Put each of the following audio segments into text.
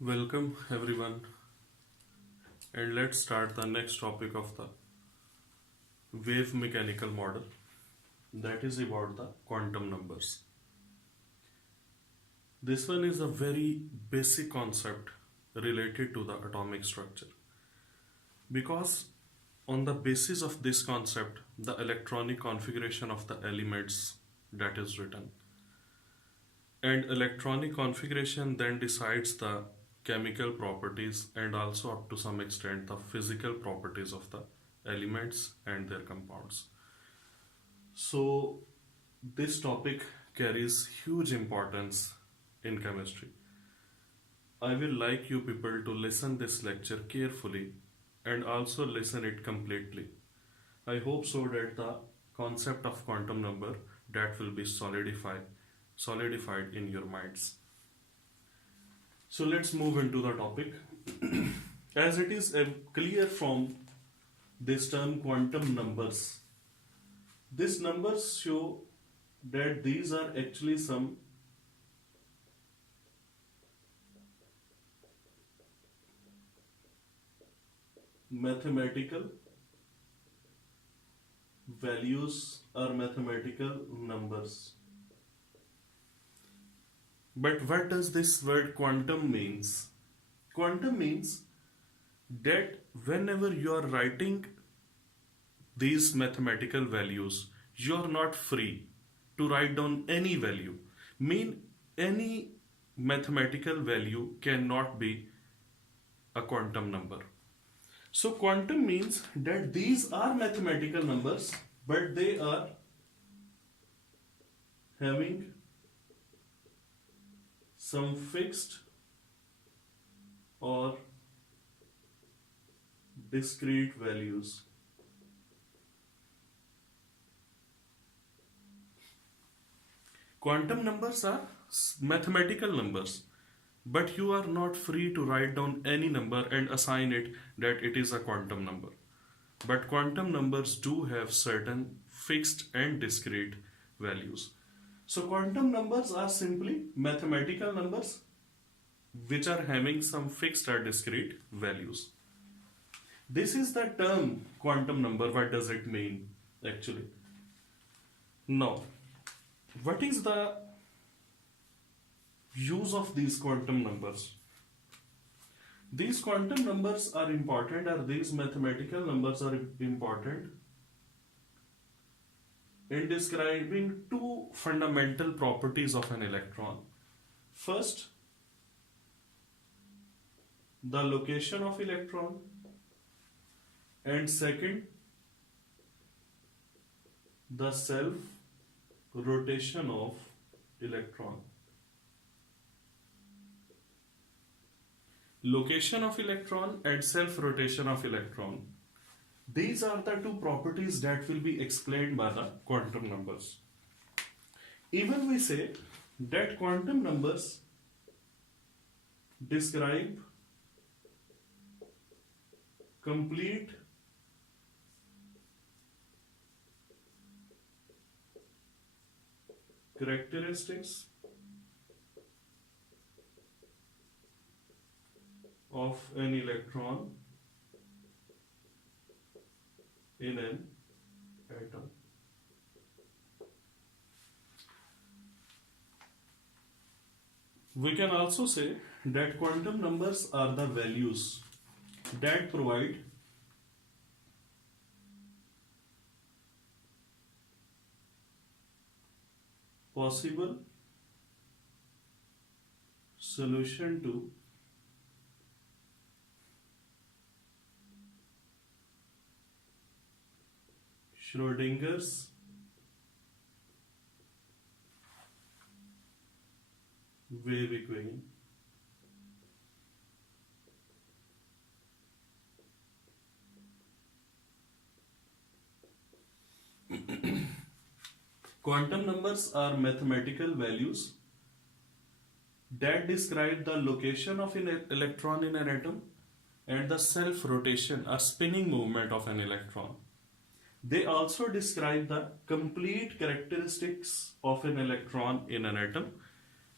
Welcome everyone, and let's start the next topic of the wave mechanical model, that is about the quantum numbers. This one is a very basic concept related to the atomic structure because on the basis of this concept the electronic configuration of the elements that is written, and electronic configuration then decides the chemical properties and also up to some extent the physical properties of the elements and their compounds. So this topic carries huge importance in chemistry. I will like you people to listen this lecture carefully and also listen it completely. I hope so that the concept of quantum number that will be solidified in your minds. So let's move into the topic. As it is clear from this term quantum numbers, these numbers show that these are actually some mathematical values or mathematical numbers. But what does this word quantum means? Quantum means that whenever you are writing these mathematical values, you are not free to write down any value. Mean any mathematical value cannot be a quantum number. So quantum means that these are mathematical numbers, but they are having some fixed or discrete values. Quantum numbers are mathematical numbers, but you are not free to write down any number and assign it that it is a quantum number. But quantum numbers do have certain fixed and discrete values. So quantum numbers are simply mathematical numbers which are having some fixed or discrete values. This is the term quantum number. What does it mean actually? Now, what is the use of these quantum numbers? These quantum numbers are important, or these mathematical numbers are important in describing two fundamental properties of an electron. First, the location of electron, and second, the self rotation of electron. Location of electron and self rotation of electron. These are the two properties that will be explained by the quantum numbers. Even we say that quantum numbers describe complete characteristics of an electron in an atom. We can also say that quantum numbers are the values that provide possible solution to Schrodinger's wave equation. Quantum numbers are mathematical values that describe the location of an electron in an atom and the self-rotation or spinning movement of an electron. They also describe the complete characteristics of an electron in an atom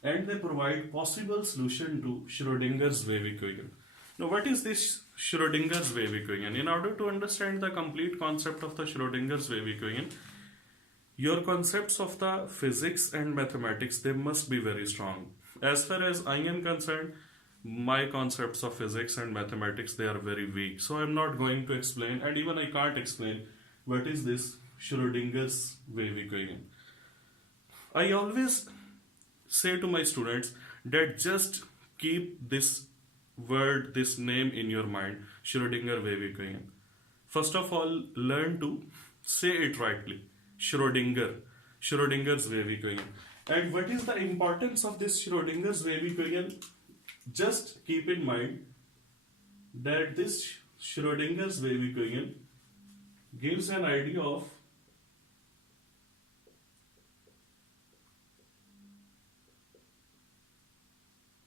and they provide possible solution to Schrodinger's wave equation. Now, what is this Schrodinger's wave equation? In order to understand the complete concept of the Schrodinger's wave equation, your concepts of the physics and mathematics, they must be very strong. As far as I am concerned, my concepts of physics and mathematics, they are very weak. So I'm not going to explain, and even I can't explain what is this Schrodinger's wave equation. I always say to my students that just keep this word, this name in your mind, Schrodinger wave equation. First of all, learn to say it rightly. Schrodinger's wave equation. And what is the importance of this Schrodinger's wave equation? Just keep in mind that this Schrodinger's wave equation gives an idea of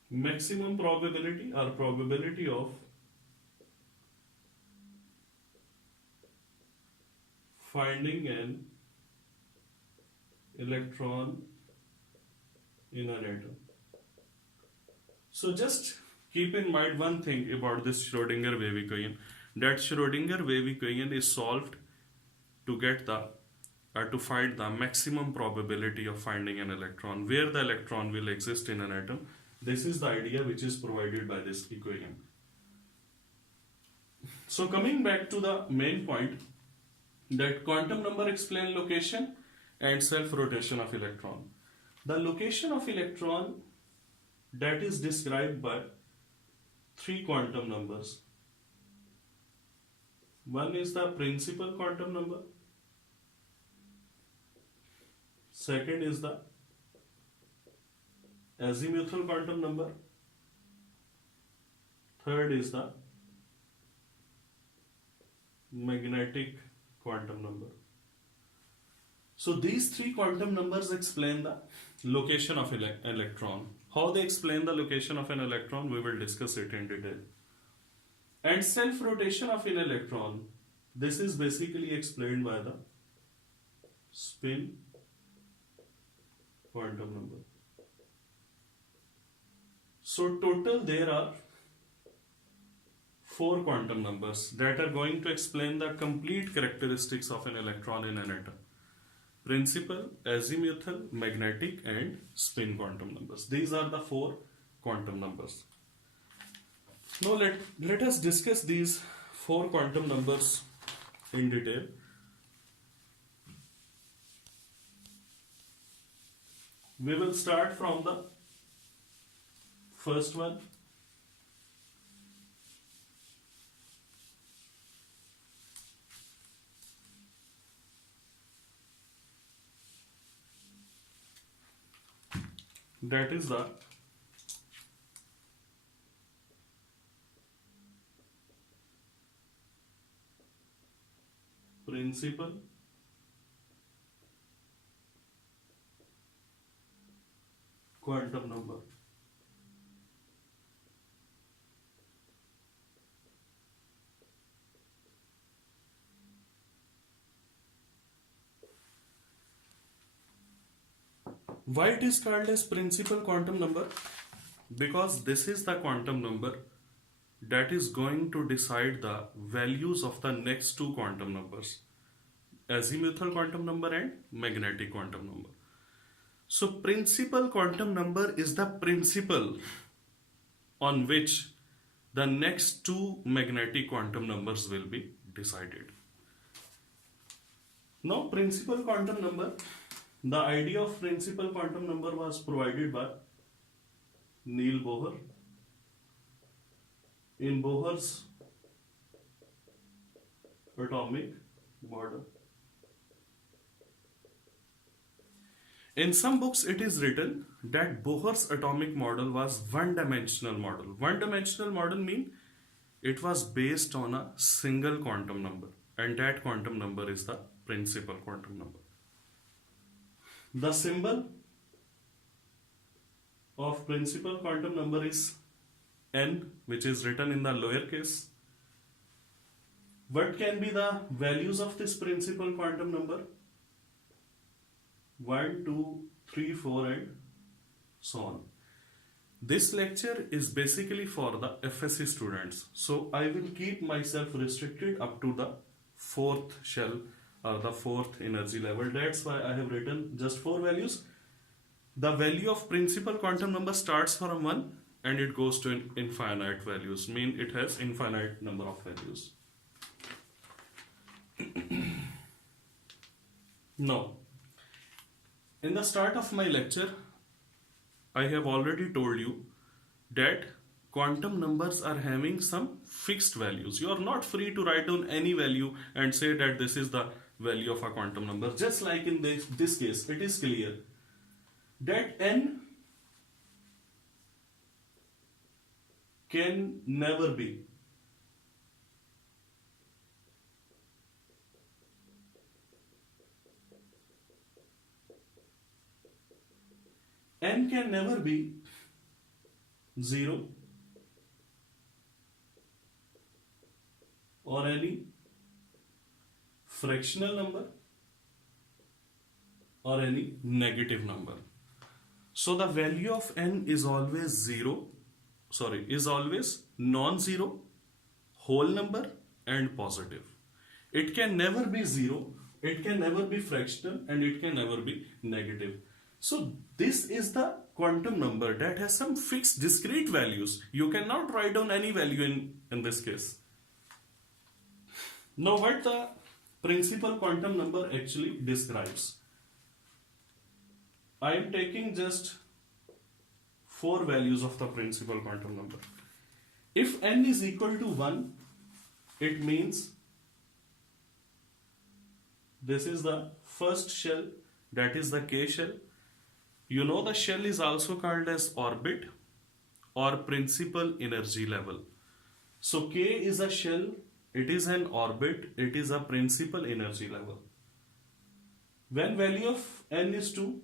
maximum probability or probability of finding an electron in an atom. So just keep in mind one thing about this Schrodinger wave equation, that Schrodinger wave equation is solved to get the or to find the maximum probability of finding an electron, where the electron will exist in an atom. This is the idea which is provided by this equation. So coming back to the main point, that quantum number explain location and self-rotation of electron. The location of electron, that is described by three quantum numbers. One is the principal quantum number. Second is the azimuthal quantum number. Third is the magnetic quantum number. So these three quantum numbers explain the location of electron. How they explain the location of an electron, we will discuss it in detail. And self-rotation of an electron, this is basically explained by the spin quantum number. So total there are four quantum numbers that are going to explain the complete characteristics of an electron in an atom. Principal, azimuthal, magnetic and spin quantum numbers. These are the four quantum numbers. Now let us discuss these four quantum numbers in detail. We will start from the first one. That is the principal quantum number. Why it is called as principal quantum number? Because this is the quantum number that is going to decide the values of the next two quantum numbers, azimuthal quantum number and magnetic quantum number. So principal quantum number is the principle on which the next two magnetic quantum numbers will be decided. Now principal quantum number, the idea of principal quantum number was provided by Neil Bohr in Bohr's atomic model. In some books it is written that Bohr's atomic model was one-dimensional model. One-dimensional model means it was based on a single quantum number, and that quantum number is the principal quantum number. The symbol of principal quantum number is n, which is written in the lowercase. What can be the values of this principal quantum number? 1, 2, 3, 4 and so on. This lecture is basically for the FSC students. So I will keep myself restricted up to the fourth shell or the fourth energy level. That's why I have written just 4 values. The value of principal quantum number starts from 1 and it goes to infinite values. Mean it has infinite number of values. Now, in the start of my lecture, I have already told you that quantum numbers are having some fixed values. You are not free to write down any value and say that this is the value of a quantum number. Just like in this case, it is clear that n can never be n can never be 0 or any fractional number or any negative number. So the value of n is always is always non-zero, whole number and positive. It can never be 0, it can never be fractional and it can never be negative. So this is the quantum number that has some fixed discrete values. You cannot write down any value in this case. Now what the principal quantum number actually describes? I am taking just 4 values of the principal quantum number. If n is equal to 1, it means this is the first shell, that is the K shell. You know the shell is also called as orbit or principal energy level. So K is a shell, it is an orbit, it is a principal energy level. When value of n is 2,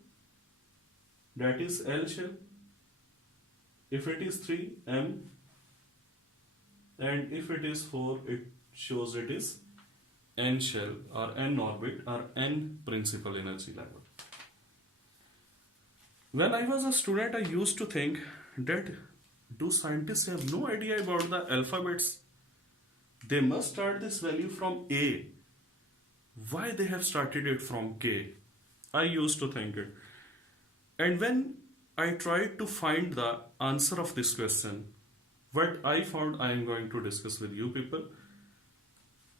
that is L shell. If it is 3, M, and if it is 4, it shows it is N shell or N orbit or N principal energy level. When I was a student, I used to think that do scientists have no idea about the alphabets? They must start this value from A. Why they have started it from K? I used to think it. And when I tried to find the answer of this question, what I found I am going to discuss with you people.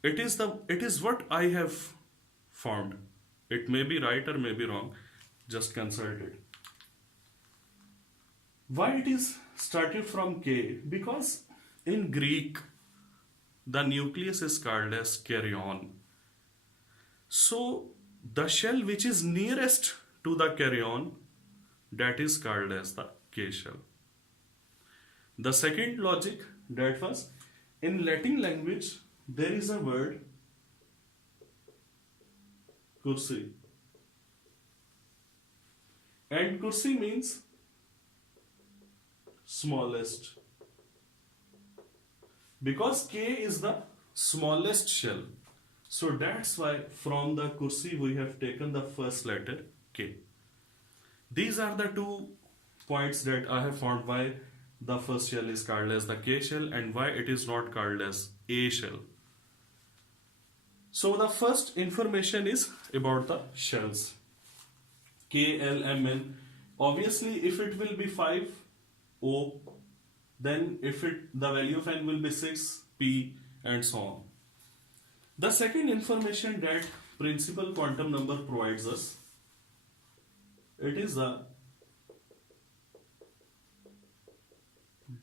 It is what I have found. It may be right or may be wrong. Just consult it. Why it is started from K? Because in Greek, the nucleus is called as karyon. So the shell which is nearest to the karyon, that is called as the K shell. The second logic, that was in Latin language, there is a word kursi. And kursi means smallest. Because K is the smallest shell. So that's why from the kursi we have taken the first letter K. These are the 2 points that I have found why the first shell is called as the K shell and why it is not called as A shell. So the first information is about the shells. K, L, M, N. Obviously if it will be 5, O. Then if the value of N will be 6, P, and so on. The second information that principal quantum number provides us, it is the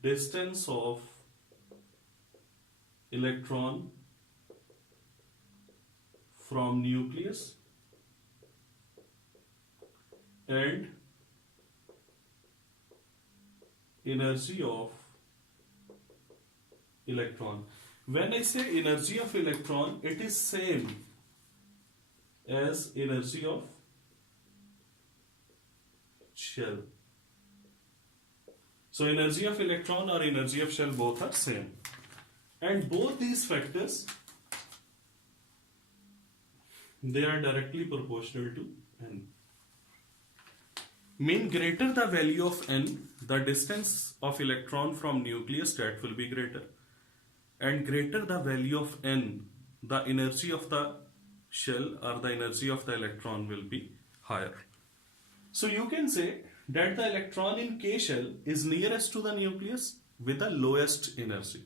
distance of electron from nucleus and energy of electron. When I say energy of electron, it is same as energy of shell. So energy of electron or energy of shell both are same. And both these factors, they are directly proportional to n. mean greater the value of n, the distance of electron from nucleus, that will be greater, and greater the value of n, the energy of the shell or the energy of the electron will be higher. So you can say that the electron in K shell is nearest to the nucleus with the lowest energy,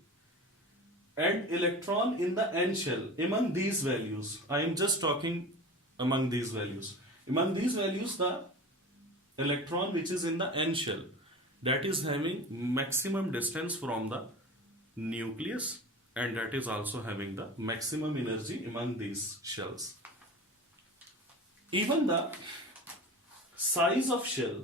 and electron in the N shell, among these values, I am just talking among these values, the electron which is in the N shell, that is having maximum distance from the nucleus, and that is also having the maximum energy among these shells. Even the size of shell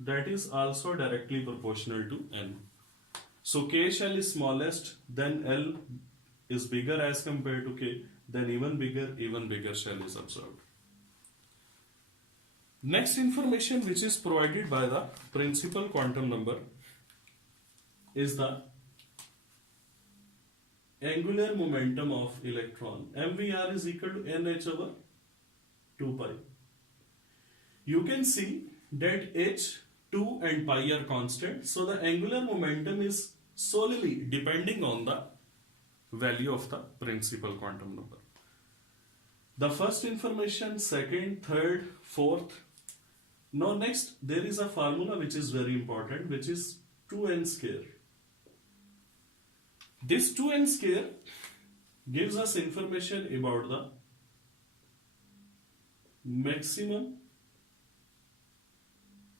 that is also directly proportional to n. So K shell is smallest, then L is bigger as compared to K, then even bigger shell is observed. Next information which is provided by the principal quantum number is the angular momentum of electron. MVR is equal to NH over 2 pi. You can see that H, 2 and pi are constant, so the angular momentum is solely depending on the value of the principal quantum number. The first information, second, third, fourth. Now next, there is a formula which is very important, which is 2n square. This 2n square gives us information about the maximum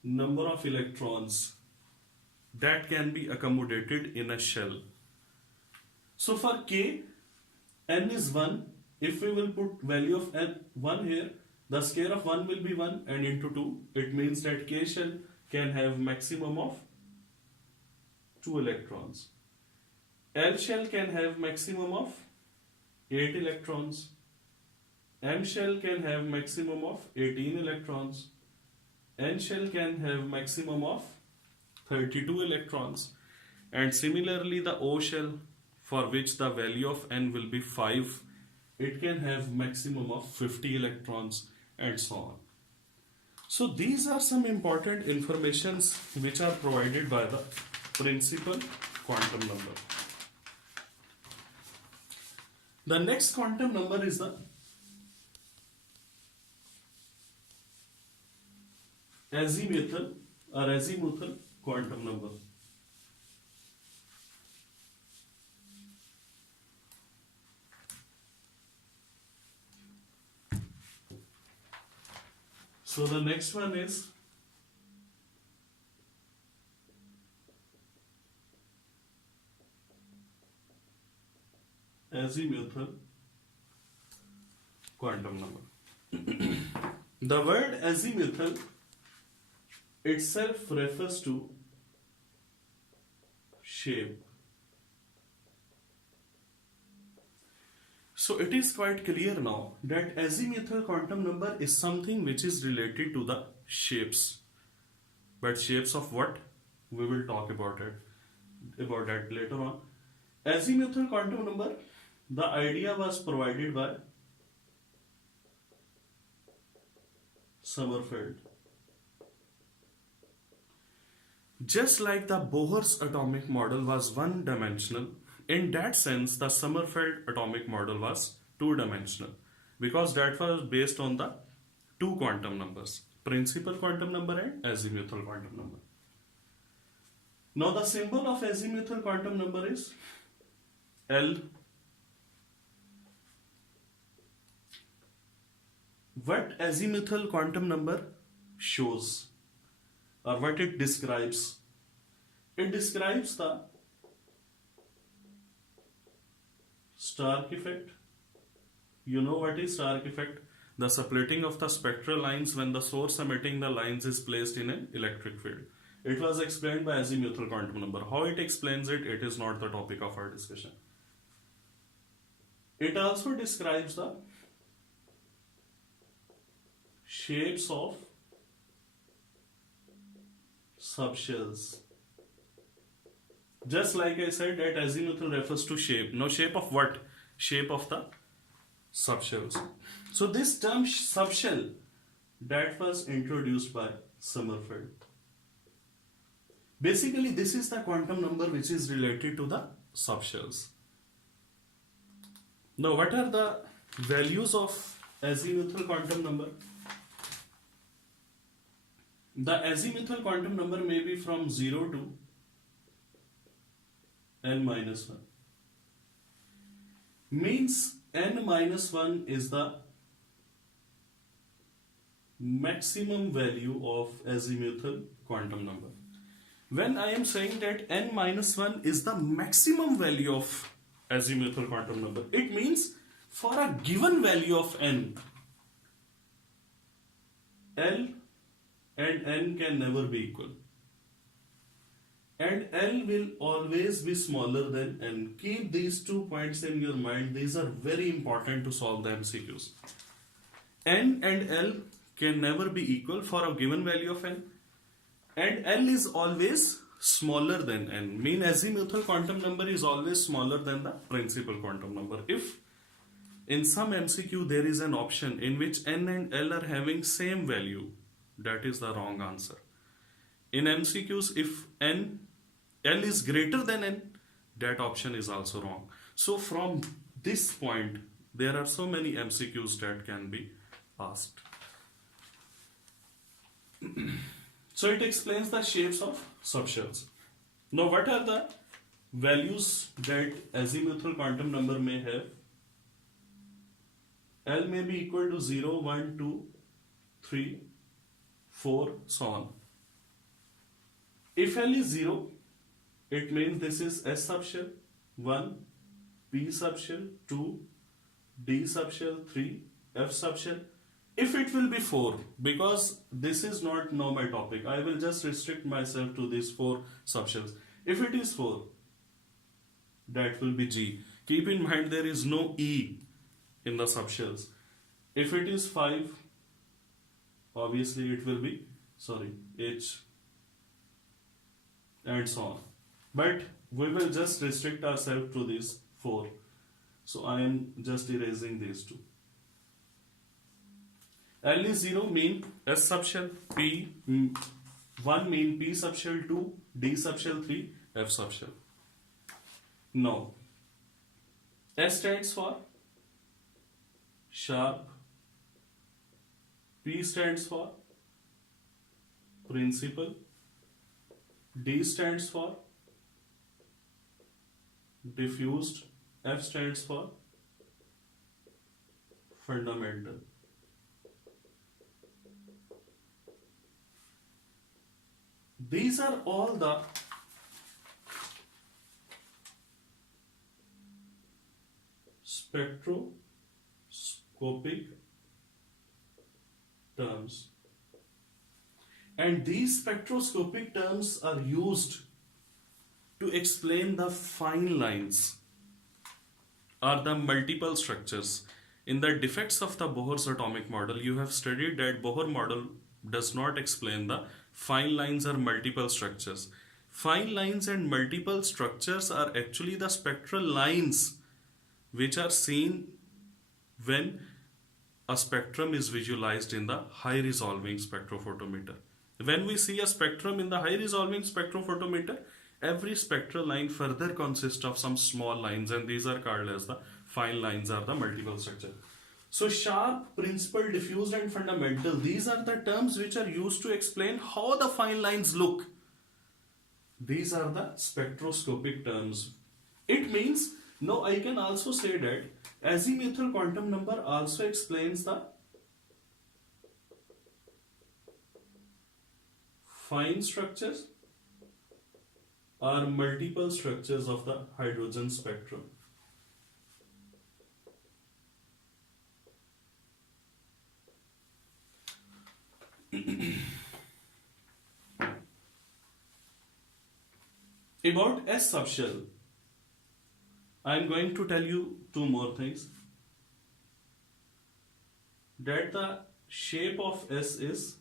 number of electrons that can be accommodated in a shell. So for K, n is 1. If we will put value of n 1 here, the square of 1 will be 1, and into 2, it means that K shell can have maximum of 2 electrons. L shell can have maximum of 8 electrons. M shell can have maximum of 18 electrons. N shell can have maximum of 32 electrons. And similarly, the O shell, for which the value of n will be 5, it can have maximum of 50 electrons, and so on. So these are some important informations which are provided by the principal quantum number. The next quantum number is the Azimuthal quantum number. So the next one is Azimuthal quantum number. The word azimuthal itself refers to shape. So it is quite clear now that azimuthal quantum number is something which is related to the shapes. But shapes of what? We will talk about that later on. Azimuthal quantum number, the idea was provided by Sommerfeld. Just like the Bohr's atomic model was one-dimensional, in that sense the Sommerfeld atomic model was two-dimensional, because that was based on the two quantum numbers, principal quantum number and azimuthal quantum number. Now the symbol of azimuthal quantum number is L. What azimuthal quantum number shows, or what it describes? It describes the Stark effect. You know what is Stark effect? The splitting of the spectral lines when the source emitting the lines is placed in an electric field. It was explained by azimuthal quantum number. How it explains it, it is not the topic of our discussion. It also describes the shapes of subshells. Just like I said that azimuthal refers to shape. Now shape of what? Shape of the subshells. So this term subshell, that was introduced by Sommerfeld. Basically, this is the quantum number which is related to the subshells. Now, what are the values of azimuthal quantum number? The azimuthal quantum number may be from 0 to n minus 1. Means n minus 1 is the maximum value of azimuthal quantum number. When I am saying that n minus 1 is the maximum value of azimuthal quantum number, it means for a given value of n, L and n can never be equal. And L will always be smaller than n. Keep these 2 points in your mind. These are very important to solve the MCQs. N and L can never be equal for a given value of n. And L is always smaller than n. Mean azimuthal quantum number is always smaller than the principal quantum number. If in some MCQ there is an option in which n and L are having same value, that is the wrong answer. In MCQs, if L is greater than n, that option is also wrong. So from this point, there are so many MCQs that can be asked. So it explains the shapes of subshells. Now, what are the values that azimuthal quantum number may have? L may be equal to 0, 1, 2, 3, 4, so on. If L is 0, it means this is S subshell, 1, P subshell, 2, D subshell, 3, F subshell. If it will be 4, because this is not now my topic, I will just restrict myself to these 4 subshells. If it is 4, that will be G. Keep in mind there is no E in the subshells. If it is 5, obviously it will be, H and so on. But we will just restrict ourselves to these 4. So I am just erasing these 2. L is 0 mean S subshell, P 1 mean P subshell 2, D subshell 3, F subshell. Now, S stands for sharp, P stands for principal, D stands for diffused, F stands for fundamental. These are all the spectroscopic terms. And these spectroscopic terms are used to explain the fine lines or the multiple structures. In the defects of the Bohr's atomic model, you have studied that Bohr model does not explain the fine lines or multiple structures. Fine lines and multiple structures are actually the spectral lines which are seen when a spectrum is visualized in the high resolving spectrophotometer. When we see a spectrum in the high resolving spectrophotometer, every spectral line further consists of some small lines, and these are called as the fine lines or the multiple structure. So sharp, principal, diffused and fundamental, these are the terms which are used to explain how the fine lines look. These are the spectroscopic terms. It means, now I can also say that azimuthal quantum number also explains the fine structures or multiple structures of the hydrogen spectrum. About S subshell, I am going to tell you 2 more things. That the shape of S is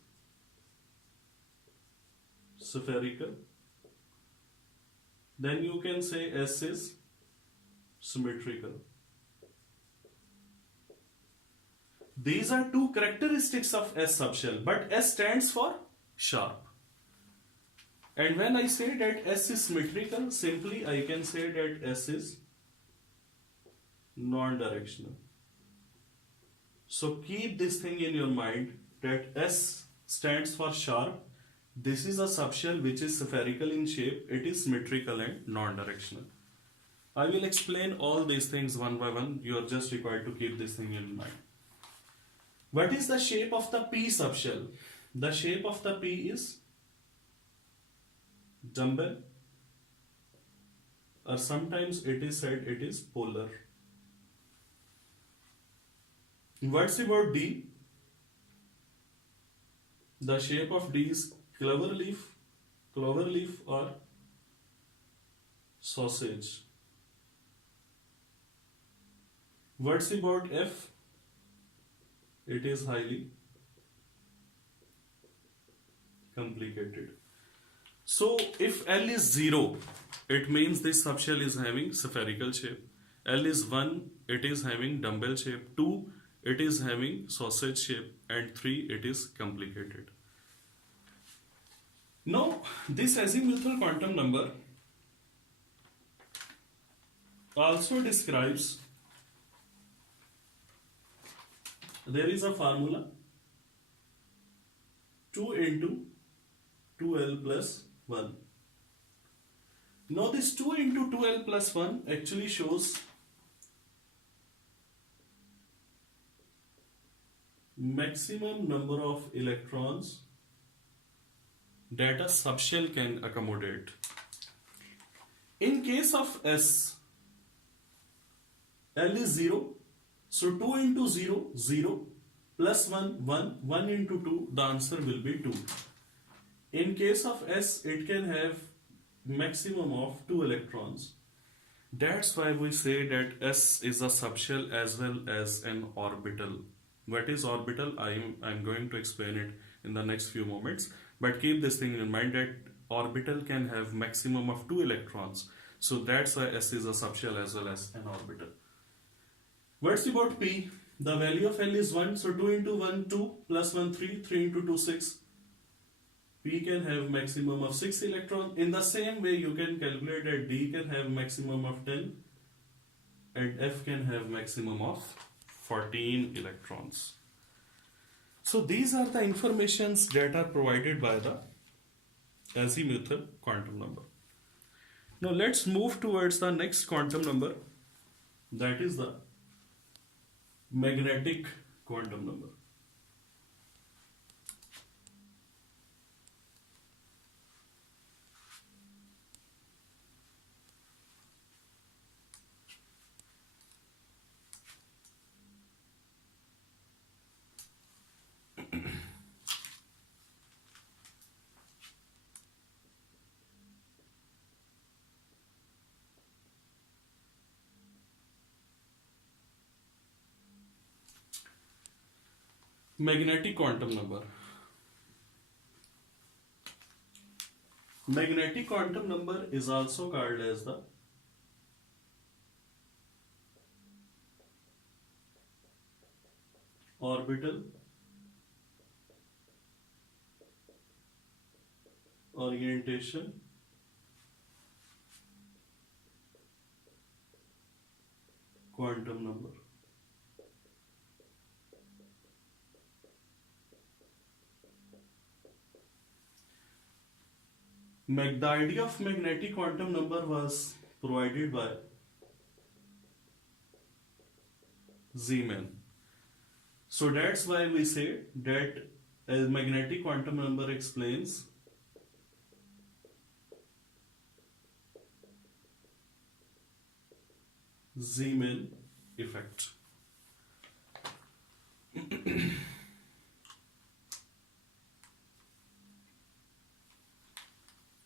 spherical. Then you can say S is symmetrical. These are two characteristics of S subshell, but S stands for sharp. And when I say that S is symmetrical, simply I can say that S is non-directional. So keep this thing in your mind that S stands for sharp. This is a subshell which is spherical in shape. It is symmetrical and non-directional. I will explain all these things one by one. You are just required to keep this thing in mind. What is the shape of the P subshell? The shape of the P is dumbbell, or sometimes it is said it is polar. What's about D? The shape of D is clover leaf or sausage. What's about F? It is highly complicated. So if L is 0, it means this subshell is having spherical shape. L is 1, it is having dumbbell shape. 2, it is having sausage shape. And 3, it is complicated. Now, this azimuthal quantum number also describes, there is a formula 2 into 2L plus 1. Now this 2 into 2L plus 1 actually shows maximum number of electrons that a subshell can accommodate. In case of S, L is 0, so 2 into 0, 0, plus 1, 1, 1 into 2, the answer will be 2. In case of S, it can have maximum of 2 electrons. That's why we say that S is a subshell as well as an orbital. What is orbital? I'm going to explain it in the next few moments. But keep this thing in mind that orbital can have maximum of 2 electrons. So that's why S is a subshell as well as an orbital. What's about P? The value of L is 1. So 2 into 1, 2, plus 1, 3, 3 into 2, 6. P can have maximum of 6 electrons. In the same way, you can calculate that D can have maximum of 10 and F can have maximum of 14 electrons. So these are the informations that are provided by the azimuthal quantum number. Now let's move towards the next quantum number, that is the magnetic quantum number. Magnetic quantum number. Magnetic quantum number is also called as the orbital orientation quantum number. The idea of magnetic quantum number was provided by Zeeman. So that's why we say that a magnetic quantum number explains Zeeman effect.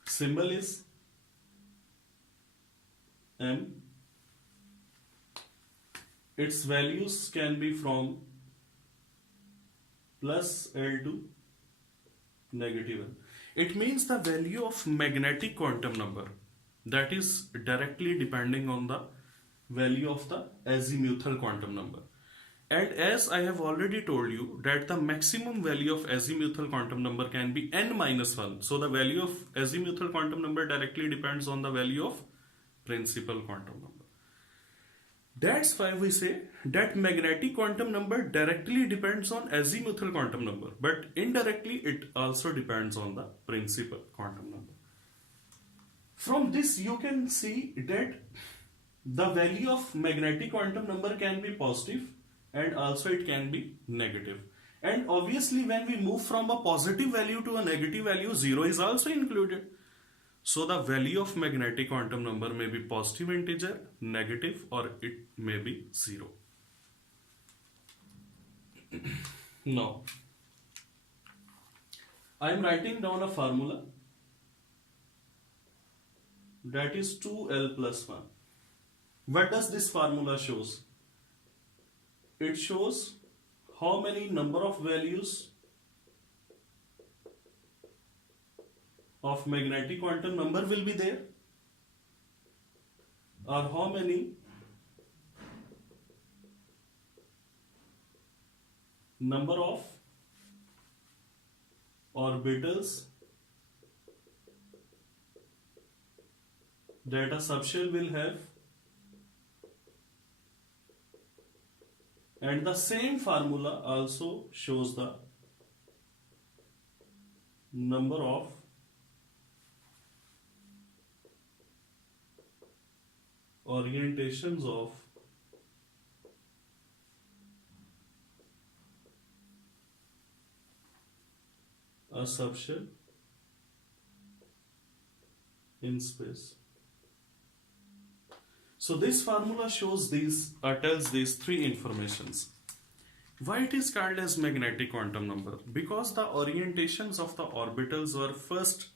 Symbol is M. Its values can be from plus L to negative L. It means the value of magnetic quantum number, that is directly depending on the value of the azimuthal quantum number. And as I have already told you that the maximum value of azimuthal quantum number can be n minus 1. So the value of azimuthal quantum number directly depends on the value of principal quantum number. That's why we say that magnetic quantum number directly depends on azimuthal quantum number, but indirectly it also depends on the principal quantum number. From this you can see that the value of magnetic quantum number can be positive and also it can be negative. And obviously when we move from a positive value to a negative value, 0 is also included. So the value of magnetic quantum number may be positive integer, negative, or it may be 0. Now, I am writing down a formula that is 2L plus 1. What does this formula shows? It shows how many number of values of magnetic quantum number will be there, or how many number of orbitals that a subshell will have, and the same formula also shows the number of orientations of a subshell in space. So this formula shows tells these three informations. Why it is called as magnetic quantum number? Because the orientations of the orbitals were first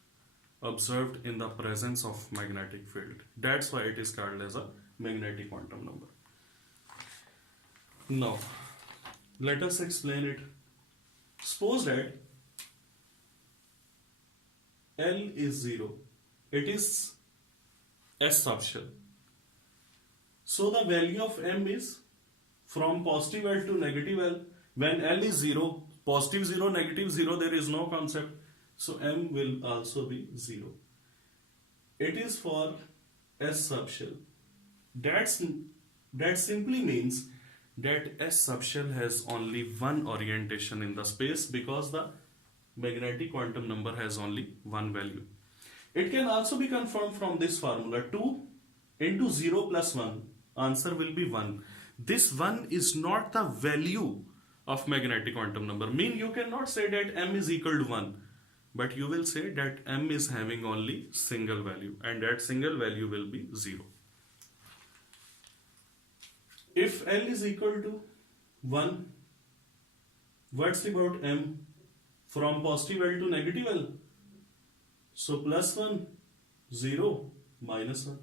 observed in the presence of magnetic field. That's why it is called as a magnetic quantum number. Now, let us explain it. Suppose that L is 0. It is S subshell. So the value of M is from positive L to negative L. When L is 0, positive 0, negative 0, there is no concept. So M will also be 0. It is for S subshell. That simply means that S subshell has only one orientation in the space because the magnetic quantum number has only one value. It can also be confirmed from this formula. 2 into 0 plus 1, answer will be 1. This 1 is not the value of magnetic quantum number. Mean you cannot say that M is equal to 1. But you will say that M is having only single value, and that single value will be 0. If L is equal to 1, what's about M? From positive L to negative L. So plus 1, 0, minus 1.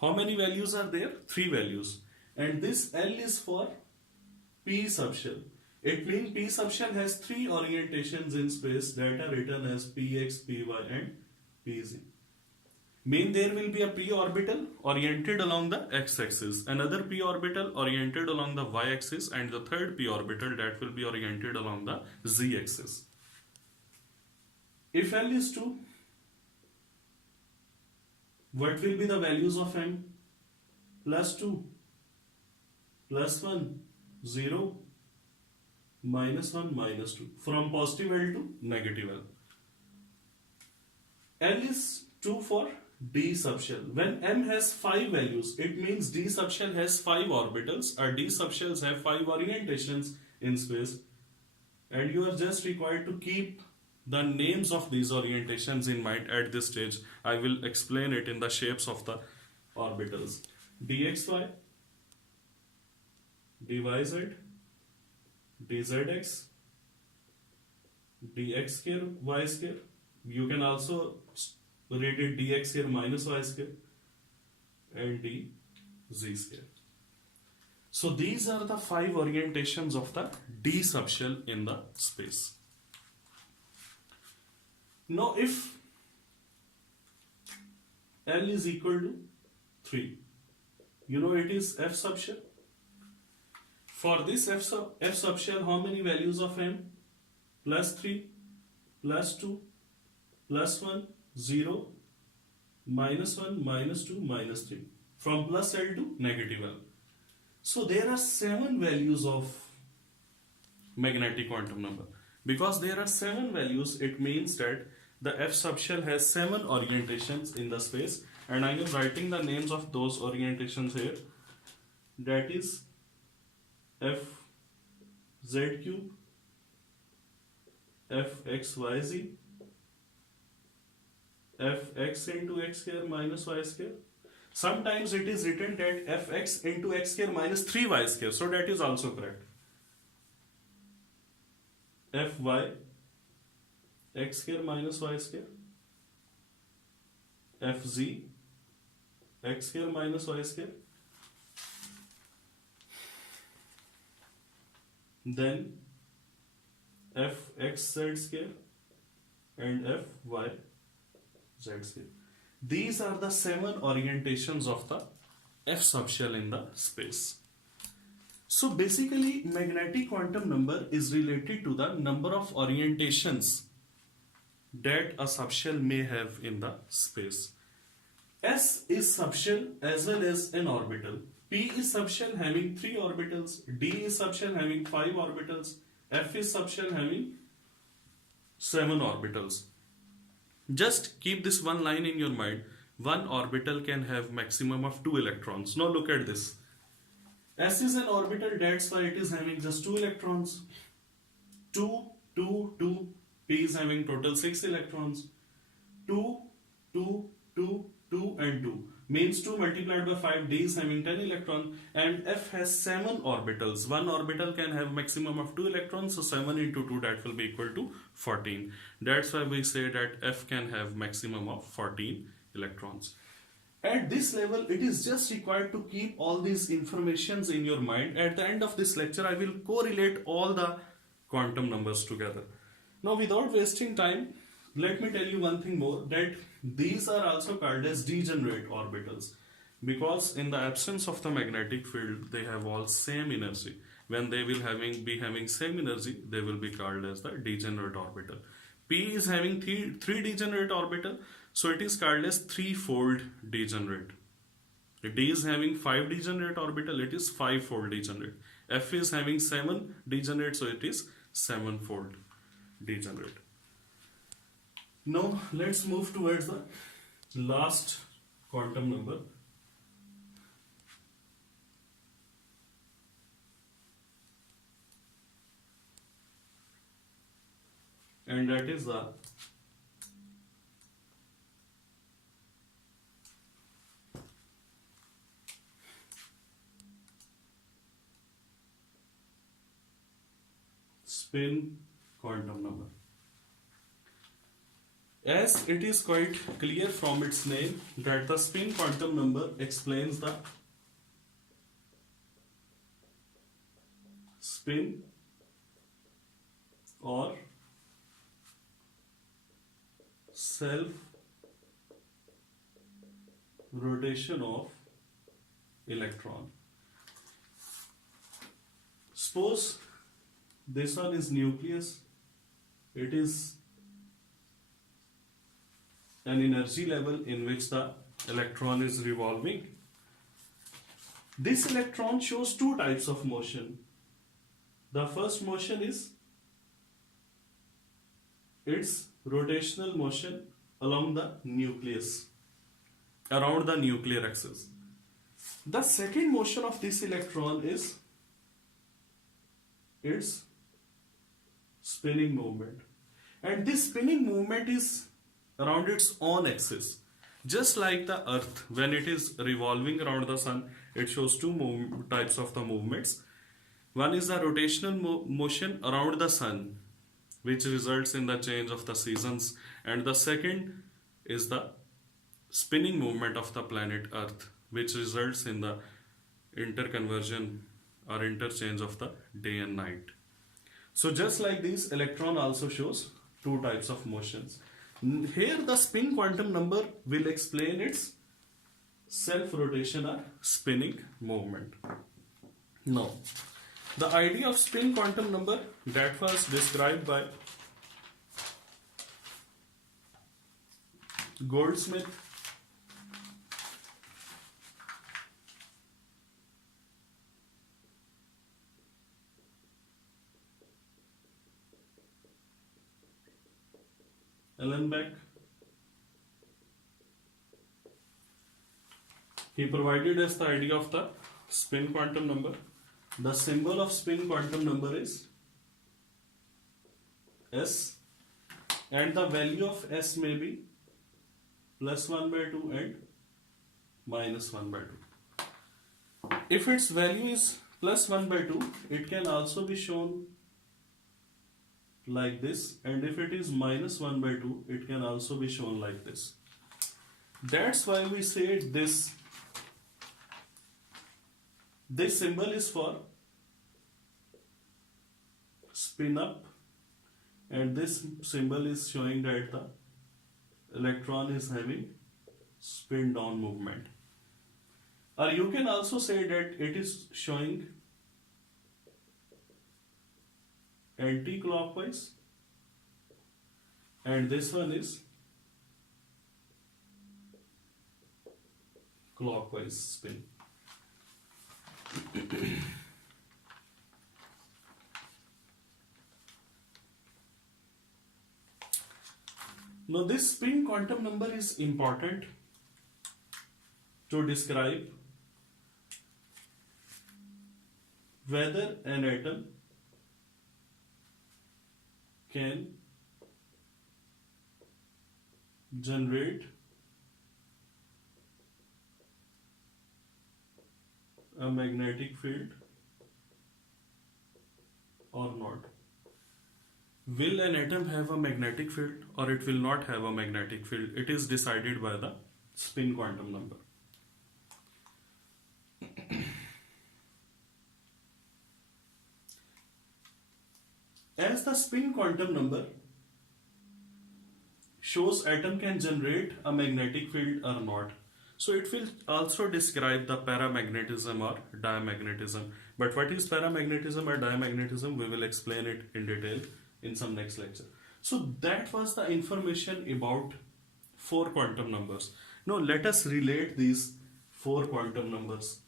How many values are there? 3 values. And this L is for P subshell. It means P subshell has 3 orientations in space that are written as Px, Py and Pz. Mean there will be a p orbital oriented along the x-axis, another p orbital oriented along the y-axis, and the third p orbital that will be oriented along the z-axis. If L is 2, what will be the values of M? Plus 2, plus 1, 0, minus 1, minus 2. From positive L to negative L. L is 2 for D subshell. When M has 5 values, it means D subshell has 5 orbitals, or D subshells have 5 orientations in space, and you are just required to keep the names of these orientations in mind at this stage. I will explain it in the shapes of the orbitals. dxy, dyz, dzx, dx square, y square. You can also read it dx here minus y square, and dz square. So these are the 5 orientations of the D subshell in the space. Now if L is equal to 3, you know it is F subshell. For this F subshell, how many values of m? Plus 3, plus 2, plus 1, 0, minus 1, minus 2, minus 3. From plus L to negative L. So there are 7 values of magnetic quantum number. Because there are 7 values, it means that the F subshell has 7 orientations in the space, and I am writing the names of those orientations here. That is F z cube, F x y z, F x into x square minus y square. Sometimes it is written that Fx into x square minus 3y square, so that is also correct. Fy x square minus y square, Fz x square minus y square, then Fxz square and Fy z square. These are the 7 orientations of the F subshell in the space. So basically, magnetic quantum number is related to the number of orientations that a subshell may have in the space. S is subshell as well as an orbital. P is subshell having 3 orbitals. D is subshell having 5 orbitals. F is subshell having 7 orbitals. Just keep this one line in your mind. One orbital can have maximum of 2 electrons. Now look at this. S is an orbital, that's why it is having just 2 electrons. 2, 2, 2. P is having total 6 electrons. 2, 2, 2, 2 and 2. Means 2 multiplied by 5, D is having 10 electrons. And F has 7 orbitals. One orbital can have maximum of 2 electrons. So 7 into 2, that will be equal to 14. That's why we say that F can have maximum of 14 electrons. At this level, it is just required to keep all these informations in your mind. At the end of this lecture, I will correlate all the quantum numbers together. Now, without wasting time, let me tell you one thing more, that these are also called as degenerate orbitals. Because in the absence of the magnetic field, they have all same energy. When they will be having same energy, they will be called as the degenerate orbital. P is having three degenerate orbital. So it is called as threefold degenerate. D is having 5 degenerate orbital, it is 5-fold degenerate. F is having 7 degenerate, so it is 7-fold degenerate. Now let's move towards the last quantum number. And that is the spin quantum number. As it is quite clear from its name that the spin quantum number explains the spin or self rotation of electron. Suppose this one is nucleus, it is an energy level in which the electron is revolving. This electron shows 2 types of motion. The first motion is its rotational motion along the nucleus, around the nuclear axis. The second motion of this electron is its spinning movement, and this spinning movement is around its own axis. Just like the earth, when it is revolving around the sun, it shows 2 types of the movements. One is the rotational motion around the sun, which results in the change of the seasons, and the second is the spinning movement of the planet earth, which results in the interconversion or interchange of the day and night. So just like this, electron also shows 2 types of motions. Here the spin quantum number will explain its self-rotation or spinning movement. Now, The idea of spin quantum number that was described by Goldsmith, Allenbeck. He provided us the idea of the spin quantum number. The symbol of spin quantum number is S, and the value of S may be plus 1 by 2 and minus 1 by 2. If its value is plus 1 by 2, it can also be shown like this, and if it is minus 1 by 2, it can also be shown like this. That's why we say this symbol is for spin up, and this symbol is showing that the electron is having spin down movement. Or you can also say that it is showing anti-clockwise, and this one is clockwise spin. Now this spin quantum number is important to describe whether an atom can generate a magnetic field or not. Will an atom have a magnetic field or it will not have a magnetic field? It is decided by the spin quantum number. As the spin quantum number shows atom can generate a magnetic field or not, so it will also describe the paramagnetism or diamagnetism. But what is paramagnetism or diamagnetism? We will explain it in detail in some next lecture. So that was the information about 4 quantum numbers. Now let us relate these 4 quantum numbers.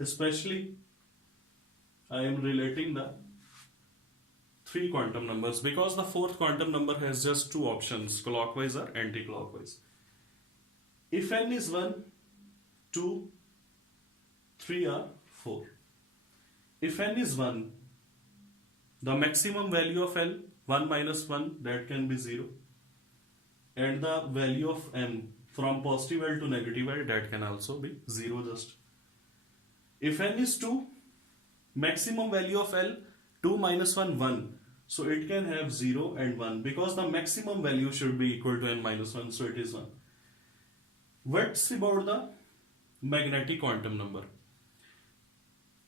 Especially I am relating the 3 quantum numbers because the 4th quantum number has just 2 options, clockwise or anti-clockwise. If n is 1, 2, 3 or 4. If n is 1, the maximum value of L, 1 minus 1, that can be 0. And the value of m from positive L to negative L, that can also be 0 just. If n is 2, maximum value of L, 2 minus 1, 1. So it can have 0 and 1 because the maximum value should be equal to n minus 1, so it is 1. What's about the magnetic quantum number?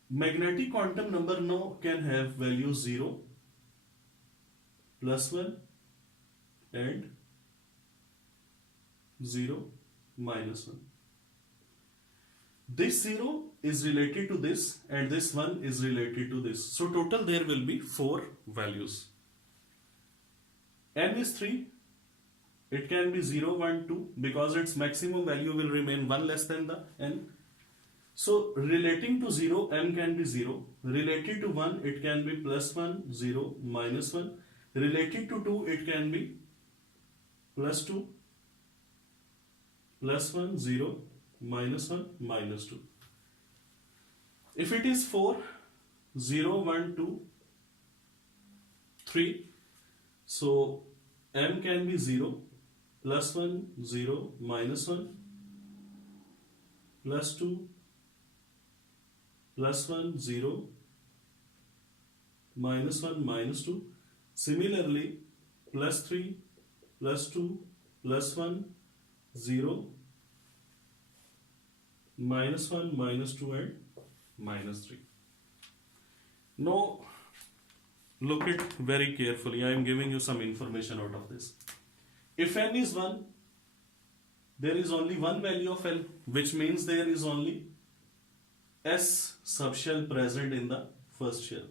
Magnetic quantum number now can have value 0, plus 1 and 0, minus 1. This 0 is related to this and this 1 is related to this. So total there will be 4 values. n is 3. It can be 0, 1, 2 because its maximum value will remain 1 less than the n. So relating to 0, m can be 0. Related to 1, it can be plus 1, 0, minus 1. Related to 2, it can be plus 2, plus 1, 0, minus 1, minus 2. If it is 4, 0, 1, 2, 3, so m can be 0, plus 1, 0, minus 1, plus 2, plus 1, 0, minus 1, minus 2. Similarly, plus 3, plus 2, plus 1, 0, minus 1, minus 2 and minus 3. Now, Look it very carefully. I am giving you some information out of this. If n is 1, there is only one value of L, which means there is only S subshell present in the first shell.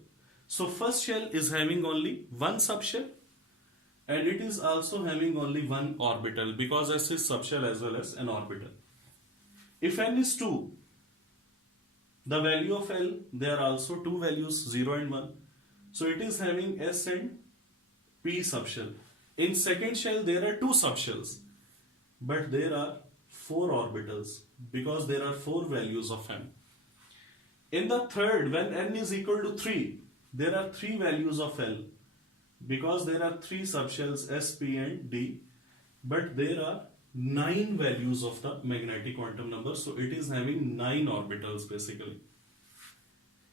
So first shell is having only one subshell and it is also having only one orbital because S is subshell as well as an orbital. If n is 2, the value of L, there are also two values 0 and 1. So it is having S and P subshell. In second shell there are two subshells, but there are 4 orbitals because there are 4 values of n. In the third, when n is equal to 3, there are 3 values of L because there are 3 subshells S, P and D, but there are 9 values of the magnetic quantum number, so it is having 9 orbitals basically.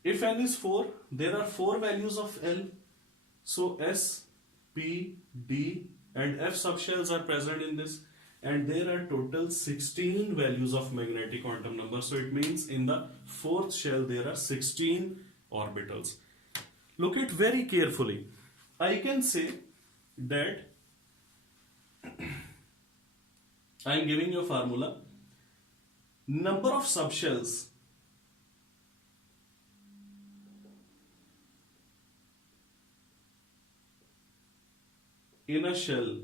If n is 4, there are 4 values of L, so S, P, D and F subshells are present in this, and there are total 16 values of magnetic quantum number, so it means in the fourth shell there are 16 orbitals. Look it very carefully. I can say that I am giving you a formula. Number of subshells in a shell,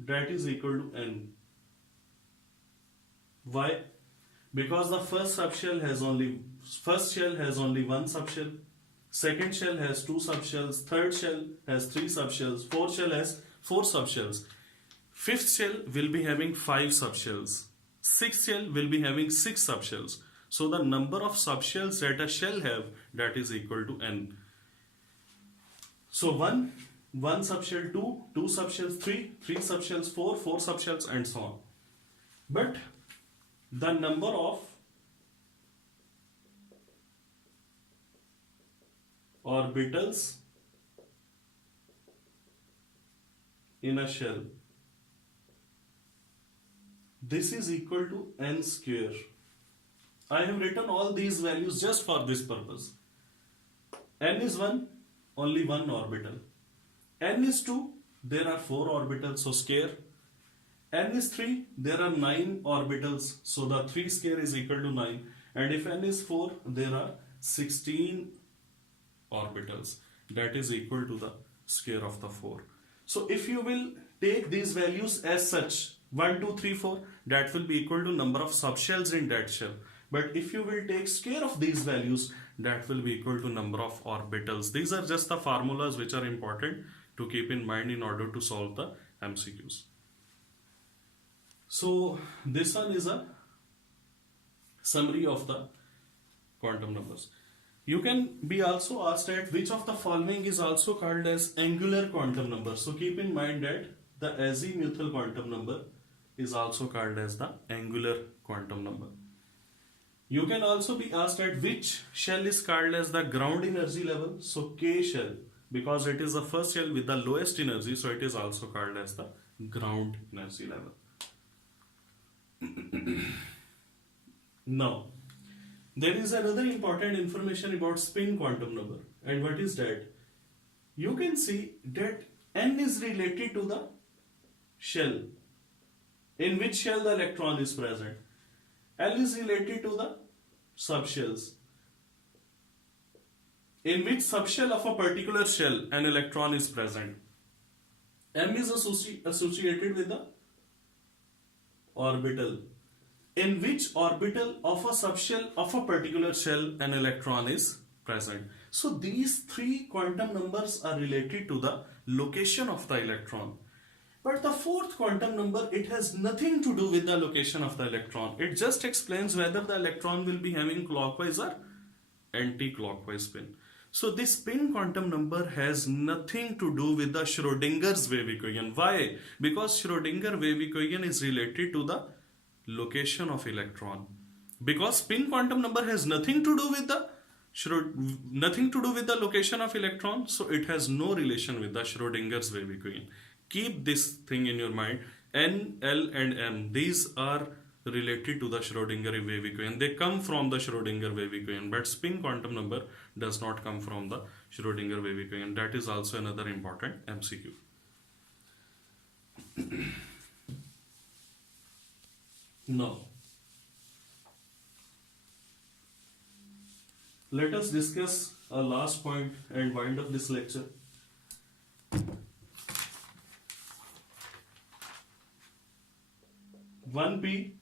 that is equal to n. Why? Because the first shell has only one subshell, second shell has 2 subshells, third shell has 3 subshells, fourth shell has 4 subshells, fifth shell will be having 5 subshells, sixth shell will be having 6 subshells. So the number of subshells that a shell have, that is equal to n. So 1 subshell, 2 subshells, 3 subshells, 4 subshells and so on. But the number of orbitals in a shell, this is equal to n square. I have written all these values just for this purpose. N is 1, only one orbital. N is 2, there are 4 orbitals, so square. N is 3, there are 9 orbitals, so the 3 square is equal to 9. And if n is 4, there are 16 orbitals, that is equal to the square of the 4. So if you will take these values as such, 1, 2, 3, 4, that will be equal to number of subshells in that shell. But if you will take square of these values, that will be equal to number of orbitals. These are just the formulas which are important to keep in mind in order to solve the MCQs. So this one is a summary of the quantum numbers. You can be also asked at which of the following is also called as angular quantum number. So keep in mind that the azimuthal quantum number is also called as the angular quantum number. You can also be asked at which shell is called as the ground energy level. So K shell, because it is the first shell with the lowest energy, so it is also called as the ground energy level. Now, there is another important information about spin quantum number. And what is that? You can see that n is related to the shell. In which shell the electron is present. L is related to the subshells. In which subshell of a particular shell an electron is present. M is associated with the orbital. In which orbital of a subshell of a particular shell an electron is present. So these 3 quantum numbers are related to the location of the electron. But the 4th quantum number, it has nothing to do with the location of the electron. It just explains whether the electron will be having clockwise or anti-clockwise spin. So this spin quantum number has nothing to do with the Schrodinger's wave equation. Why? Because Schrodinger wave equation is related to the location of electron. Because spin quantum number has nothing to do with the location of electron, so it has no relation with the Schrodinger's wave equation. Keep this thing in your mind. N, L and M, these are related to the Schrodinger wave equation. They come from the Schrodinger wave equation, but spin quantum number does not come from the Schrodinger wave equation. That is also another important MCQ. Now, let us discuss a last point and wind up this lecture. One P,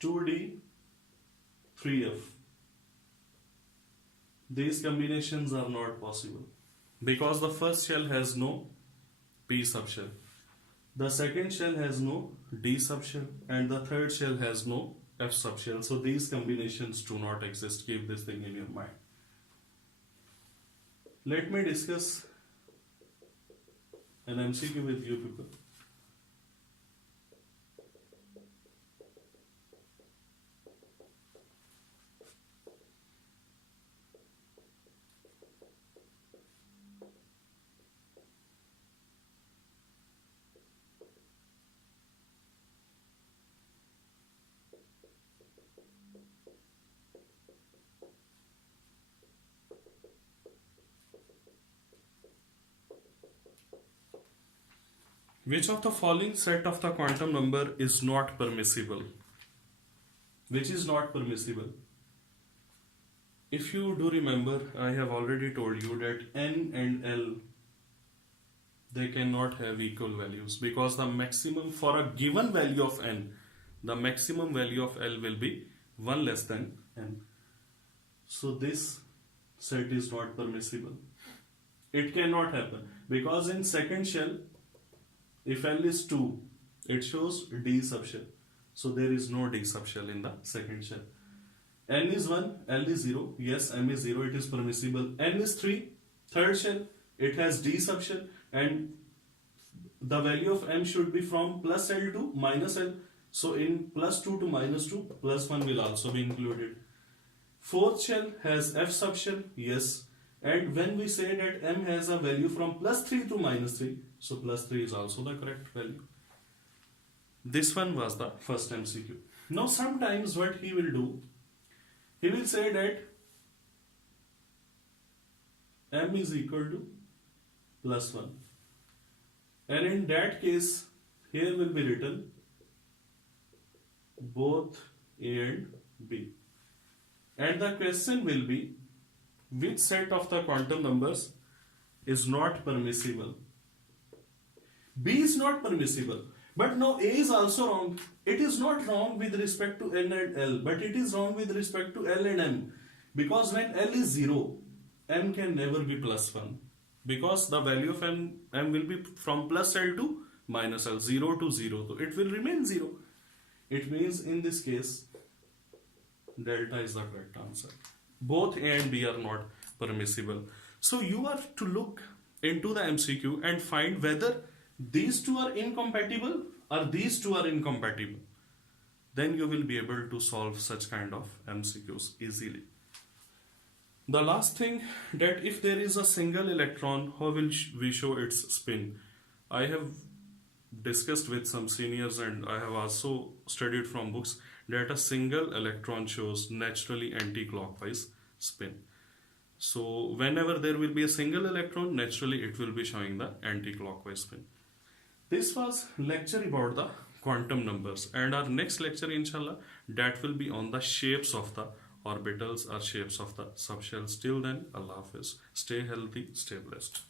2D, 3F. These combinations are not possible because the first shell has no P subshell, the second shell has no D subshell, and the third shell has no F subshell. So these combinations do not exist. Keep this thing in your mind. Let me discuss an MCQ with you people. Which of the following set of the quantum number is not permissible? Which is not permissible? If you do remember, I have already told you that N and L, they cannot have equal values because the maximum for a given value of N, the maximum value of L will be 1 less than N. So this set is not permissible. It cannot happen because in second shell, if L is 2, it shows D subshell. So there is no D subshell in the second shell. N is 1, L is 0. Yes, M is 0, it is permissible. N is 3, third shell, it has D subshell, and the value of M should be from plus L to minus L. So in plus 2 to minus 2, plus 1 will also be included. Fourth shell has F subshell, yes. And when we say that M has a value from plus 3 to minus 3, so plus 3 is also the correct value. This one was the first MCQ. Now sometimes what he will do, he will say that M is equal to plus 1. And in that case, here will be written both A and B. And the question will be, which set of the quantum numbers is not permissible? B is not permissible, but now A is also wrong. It is not wrong with respect to N and L, but it is wrong with respect to L and M. Because when L is 0, M can never be plus 1. Because the value of M will be from plus L to minus L, 0 to 0. So it will remain 0. It means in this case, delta is the correct answer. Both A and B are not permissible. So you are to look into the MCQ and find whether these two are incompatible or these two are incompatible. Then you will be able to solve such kind of MCQs easily. The last thing, that if there is a single electron, how will we show its spin? I have discussed with some seniors and I have also studied from books that a single electron shows naturally anti-clockwise spin. So whenever there will be a single electron, naturally it will be showing the anti-clockwise spin. This was lecture about the quantum numbers, and our next lecture inshallah, that will be on the shapes of the orbitals or shapes of the subshells. Till then, Allah Hafiz. Stay healthy, stay blessed.